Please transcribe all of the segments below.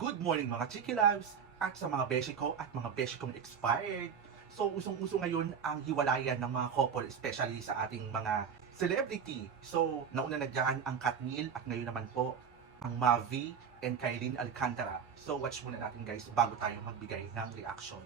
Good morning mga Chiki Loves at sa mga beshi ko at mga beshi kong expired. So usong-uso ngayon ang hiwalayan ng mga couple, especially sa ating mga celebrity. So nauna na dyan ang Katnil at ngayon naman po ang Mavi and Kylene Alcantara. So watch muna natin guys bago tayo magbigay ng reaction.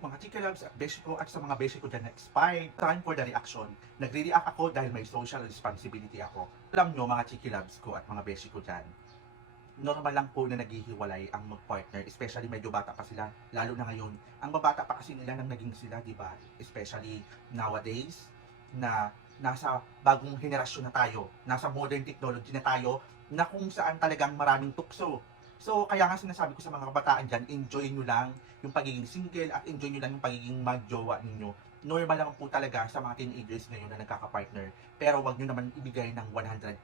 Mga Chika Loves at beshi ko at sa mga beshi ko dyan na expired, time for the reaction. Nagre-react ako dahil may social responsibility ako. Alam nyo mga Chiki Loves ko at mga beshi ko dyan, normal lang po na naghihiwalay ang mag-partner, especially medyo bata pa sila, lalo na ngayon. Ang babata pa kasi nila nang naging sila, di ba? Especially nowadays, na nasa bagong henerasyon na tayo, nasa modern technology na tayo, na kung saan talagang maraming tukso. So, kaya nga sinasabi ko sa mga kabataan dyan, enjoy nyo lang yung pagiging single at enjoy nyo lang yung pagiging magjowa ninyo. Normal naman po talaga sa mga teenagers ngayon na nagkaka-partner. Pero wag nyo naman ibigay ng 100%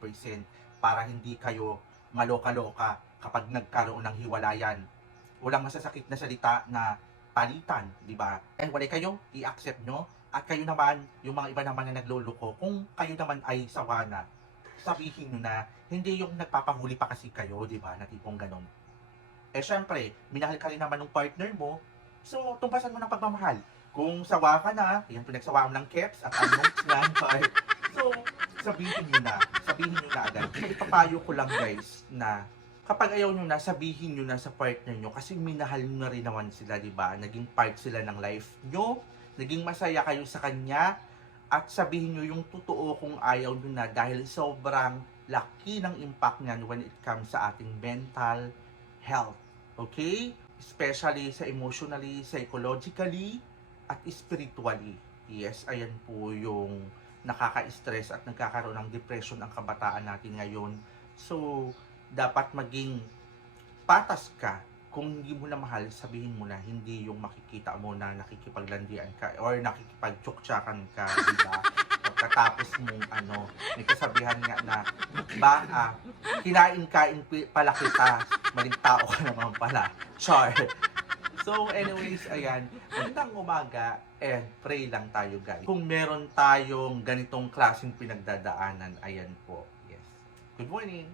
para hindi kayo maloka-loka kapag nagkaroon ng hiwalayan. Walang masasakit na salita na palitan, di ba? And wala kayo, i-accept nyo. At kayo naman, yung mga iba naman na nagloloko, kung kayo naman ay sawa na, sabihin nyo na, hindi yung nagpapahuli pa kasi kayo, di ba? Na tipong ganon. Eh syempre, minahal ka rin naman ng partner mo, so tumpasan mo ng pagmamahal. Kung sawa ka na, yan pinagsawaan mo ng keps at anong slantar. So, sabihin nyo na agad. Ipapayo ko lang guys na kapag ayaw nyo na, sabihin nyo na sa partner nyo kasi minahal nyo na rin naman sila, di ba? Naging part sila ng life nyo, naging masaya kayo sa kanya, at sabihin nyo yung totoo kung ayaw nyo na dahil sobrang laki ng impact niyan when it comes sa ating mental health. Okay? Especially sa emotionally, psychologically, at spiritually. Yes, ayan po yung nakaka-stress at nagkakaroon ng depression ang kabataan natin ngayon. So, dapat maging patas ka kung hindi mo na mahal, sabihin mo na, hindi yung makikita mo na nakikipaglandian ka or nakikipagtsuktsakan ka, di ba? Pagkatapos mong may kasabihan nga na, kinain-kain pala kita, maling tao ka naman pala. Char. So anyways, ayan, magandang umaga and pray lang tayo guys. Kung meron tayong ganitong klaseng pinagdadaanan, ayan po. Yes. Good morning.